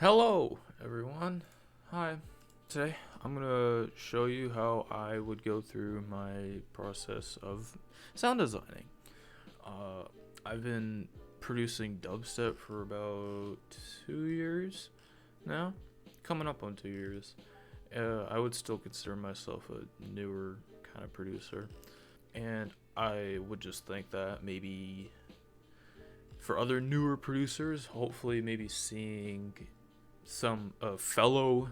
Hello everyone. Hi. Today I'm gonna show you how I would go through my process of sound designing. I've been producing dubstep for about 2 years now, coming up on 2 years. I would still consider myself a newer kind of producer, and I would just think that maybe for other newer producers, hopefully maybe seeing some fellow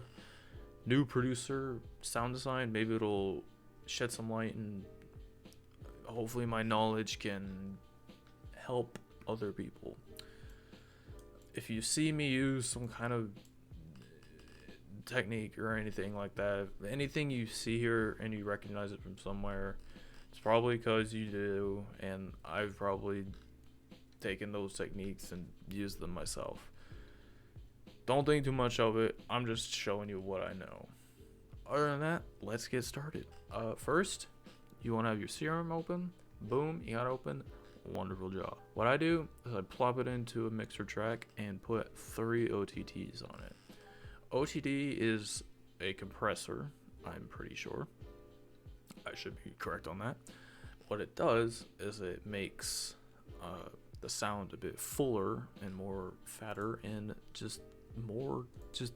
new producer sound design, maybe it'll shed some light, and hopefully my knowledge can help other people. If you see me use some kind of technique or anything like that, anything you see here and you recognize it from somewhere, it's probably because you do, and I've probably taken those techniques and used them myself. Don't think too much of it. I'm just showing you what I know. Other than that, let's get started. First, you want to have your CRM open. Boom, you got it open. Wonderful job. What I do is I plop it into a mixer track and put 3 OTTs on it. OTT is a compressor, I'm pretty sure. I should be correct on that. What it does is it makes the sound a bit fuller and more fatter and just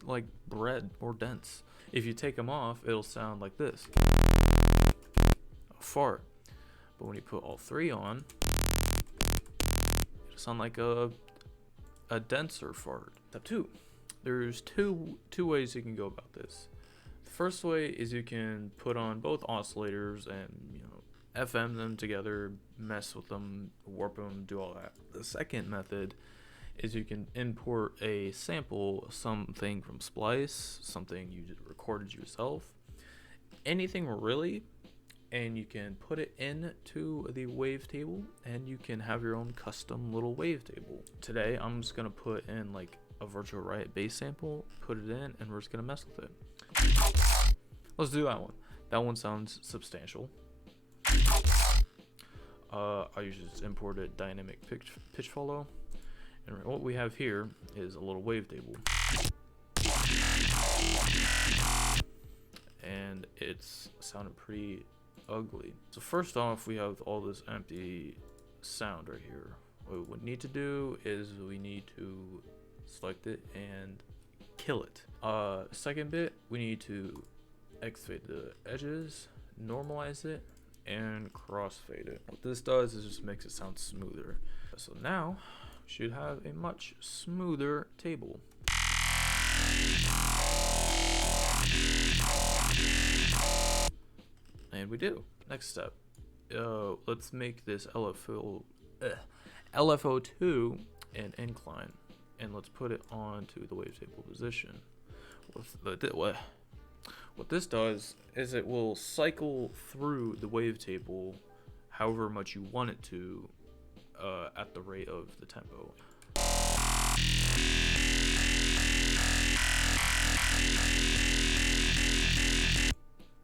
like bread, more dense. If you take them off, it'll sound like this, a fart. But when you put all 3 on, it'll sound like a denser fart. Step 2. There's two ways you can go about this. The first way is you can put on both oscillators and FM them together, mess with them, warp them, do all that. The second method is you can import a sample, something from Splice, something you recorded yourself, anything really, and you can put it into the wavetable, and you can have your own custom little wavetable. Today, I'm just gonna put in like a Virtual Riot bass sample, put it in, and we're just gonna mess with it. Let's do that one. That one sounds substantial. I usually just import a dynamic pitch follow. And what we have here is a little wavetable, and it's sounding pretty ugly. So first off, we have all this empty sound right here. What we need to do is we need to select it and kill it. Second bit, we need to X-fade the edges, normalize it, and crossfade it. What this does is just makes it sound smoother. So now should have a much smoother table. And we do. Next step. Let's make this LFO2 an incline, and let's put it onto the wavetable position. What this does is it will cycle through the wavetable however much you want it to, at the rate of the tempo.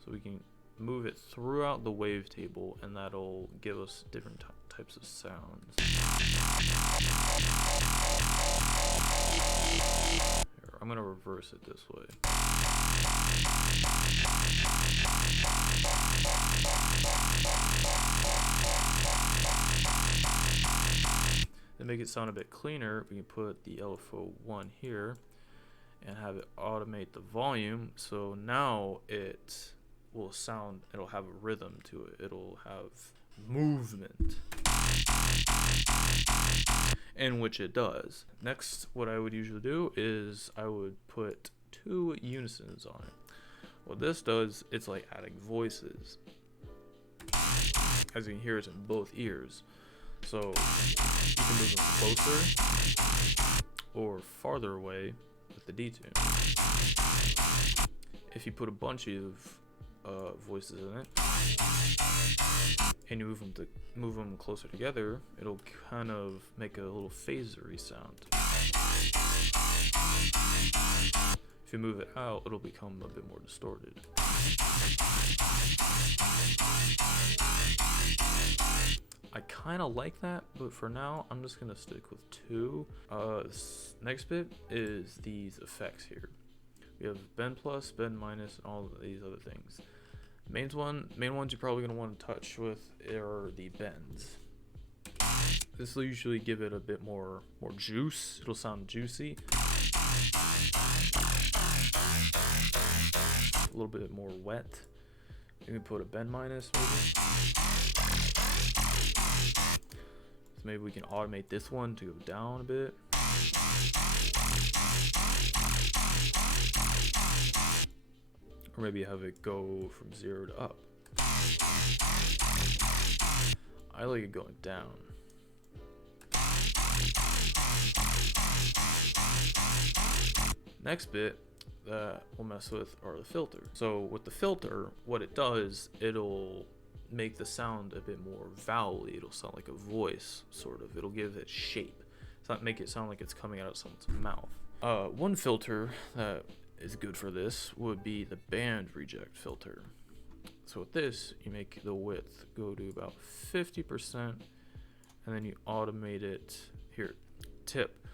So we can move it throughout the wavetable, and that'll give us different types of sounds. Here, I'm gonna reverse it this way. To make it sound a bit cleaner, we can put the LFO1 here and have it automate the volume. So now it will sound, it'll have a rhythm to it, it'll have movement, in which it does. Next, what I would usually do is I would put 2 unisons on it. What this does, it's like adding voices. As you can hear, it's in both ears. So you can move them closer or farther away with the detune. If you put a bunch of voices in it and you move them closer together, it'll kind of make a little phasery sound. If If you move it out, it'll become a bit more distorted. I kind of like that, but for now, I'm just gonna stick with 2. Next bit is these effects here. We have bend plus, bend minus, and all of these other things. Main ones you're probably gonna want to touch with are the bends. This will usually give it a bit more juice. It'll sound juicy. A little bit more wet. You can put a bend minus maybe. So maybe we can automate this one to go down a bit. Or maybe have it go from 0 to up. I like it going down. Next bit that we'll mess with are the filter. So with the filter, what it does, it'll make the sound a bit more vowely. It'll sound like a voice, sort of. It'll give it shape. It's not make it sound like it's coming out of someone's mouth. One filter that is good for this would be the band reject filter. So with this, you make the width go to about 50%, and then you automate it. Here, tip.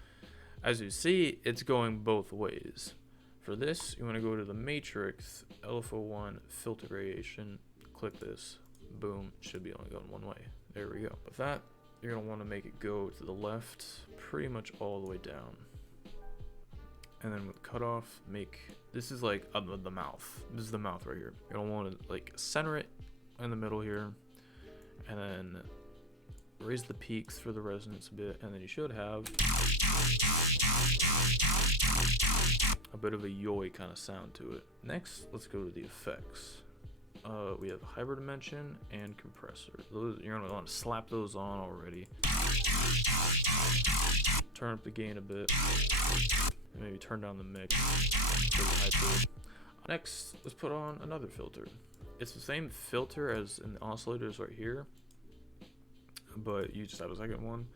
As you see, it's going both ways. For this, you want to go to the matrix, LFO1, filter gradation, click this, boom, should be only going one way. There we go. With that, you're going to want to make it go to the left, pretty much all the way down. And then with cutoff, this is like the mouth. This is the mouth right here. You're gonna want to like center it in the middle here, and then raise the peaks for the resonance a bit, and then you should have a bit of a yoy kind of sound to it. Next, let's go to the effects. We have hyperdimension and compressor. You're gonna want to slap those on already. Turn up the gain a bit. And maybe turn down the mix for the hyper. Next, let's put on another filter. It's the same filter as in the oscillators right here, but you just have a second one.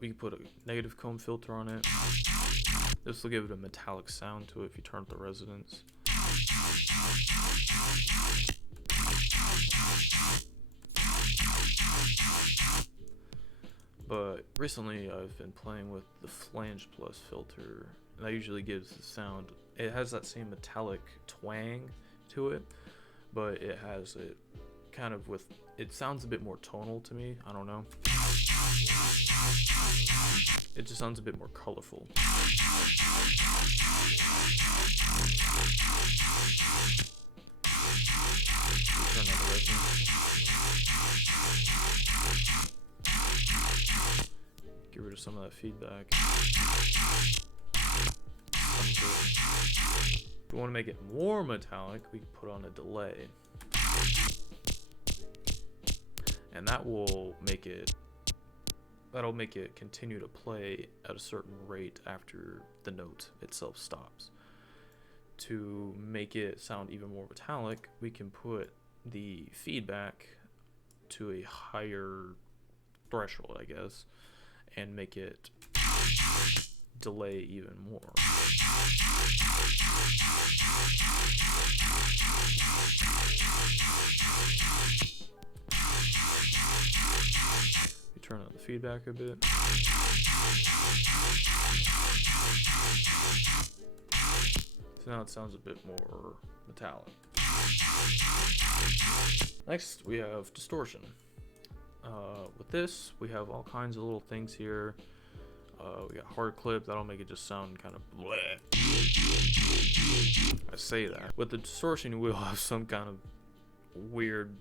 We can put a negative comb filter on it. This will give it a metallic sound to it if you turn up the resonance. But recently I've been playing with the flange plus filter, and that usually gives the sound, it has that same metallic twang to it, but it has it kind of with, it sounds a bit more tonal to me, I don't know. It just sounds a bit more colorful. Turn on the resonance. Get rid of some of that feedback. If we want to make it more metallic, we can put on a delay. And that will make it, that'll make it continue to play at a certain rate after the note itself stops. To make it sound even more metallic, we can put the feedback to a higher threshold, I guess, and make it delay even more. We turn on the feedback a bit. So now it sounds a bit more metallic. Next, we have distortion. With this, we have all kinds of little things here. We got hard clip, that'll make it just sound kind of bleh. I say that. With the distortion, you will have some kind of weird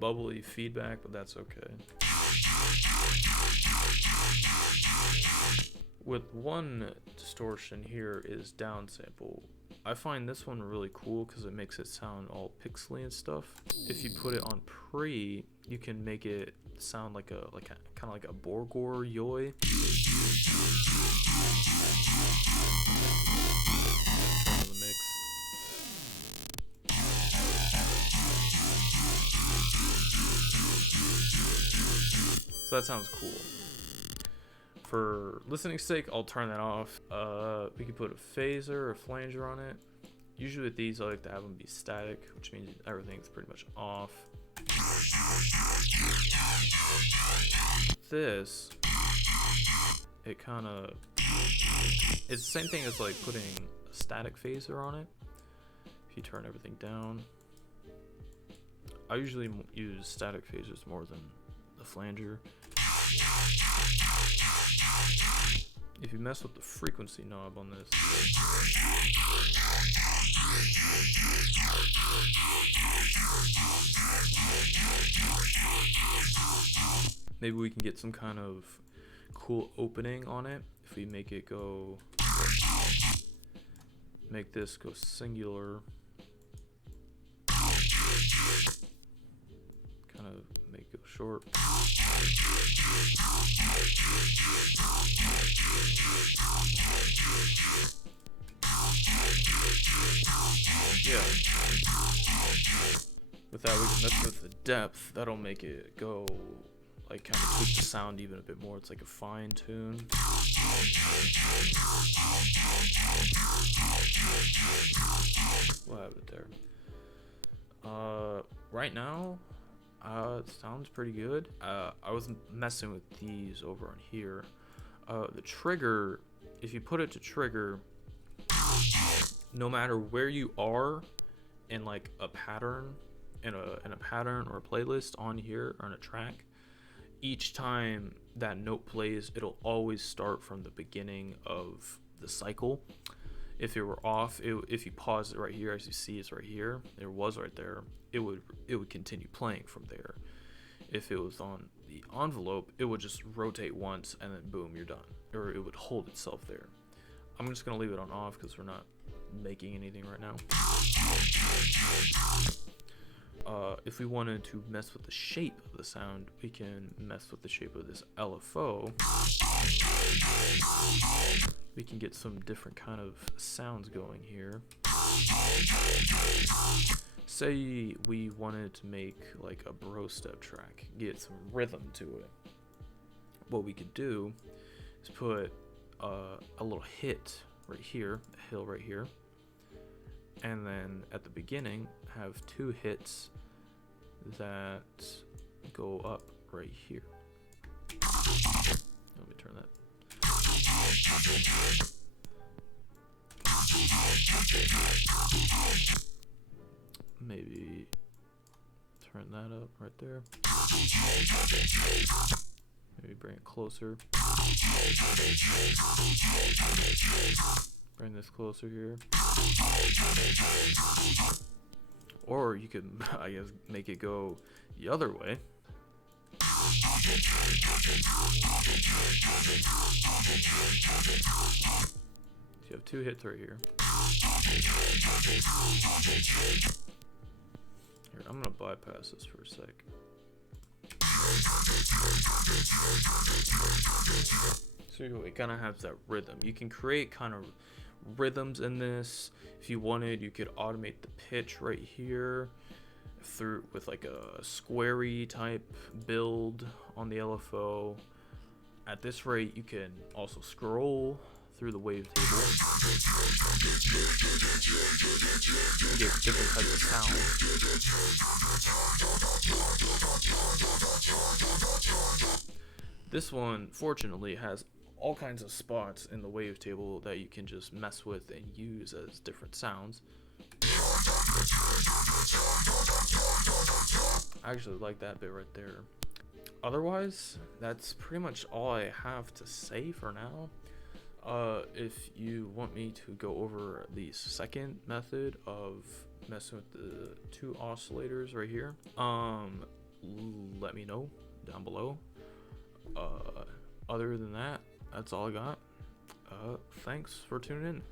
bubbly feedback, but that's okay. With one distortion here is downsample. I find this one really cool because it makes it sound all pixely and stuff. If you put it on pre, you can make it sound like a kind of like a Borgor yoy. Turn on the mix. So that sounds cool. For listening's sake, I'll turn that off. We can put a phaser or a flanger on it. Usually with these, I like to have them be static, which means everything's pretty much off. This, it kind of, it's the same thing as like putting a static phaser on it. If you turn everything down, I usually use static phasers more than the flanger. If you mess with the frequency knob on this, maybe we can get some kind of cool opening on it. If we make it go, make this go singular, kind of make it go short. Yeah. With that, we can mess with the depth. That'll make it go, like, kind of tweak the sound even a bit more. It's like a fine tune. We'll have it there. Right now, it sounds pretty good. I was messing with these over on here. The trigger, if you put it to trigger, no matter where you are in like a pattern, in a pattern or a playlist on here or on a track, each time that note plays, it'll always start from the beginning of the cycle. If it were off, if you pause it right here, as you see it's right here, it was right there, it would continue playing from there. If it was on the envelope, it would just rotate once and then boom, you're done. Or it would hold itself there. I'm just gonna leave it on off because we're not making anything right now. If we wanted to mess with the shape of the sound, we can mess with the shape of this LFO. We can get some different kind of sounds going here. Say we wanted to make like a bro step track, get some rhythm to it. What we could do is put a little hit right here, a hill right here, and then at the beginning have two hits that go up right here. Let me turn that. Maybe turn that up right there. Maybe bring it closer. Bring this closer here. Or you could, I guess, make it go the other way. You have two hits right here. Here, I'm gonna bypass this for a sec. So it kind of has that rhythm. You can create kind of rhythms in this. If you wanted, you could automate the pitch right here through with like a squarey type build on the LFO. At this rate, you can also scroll through the wavetable. You get different types of sound. This one, fortunately, has all kinds of spots in the wavetable that you can just mess with and use as different sounds. I actually like that bit right there. Otherwise, that's pretty much all I have to say for now. If you want me to go over the second method of messing with the two oscillators right here, let me know down below. Other than that, that's all I got. Thanks for tuning in.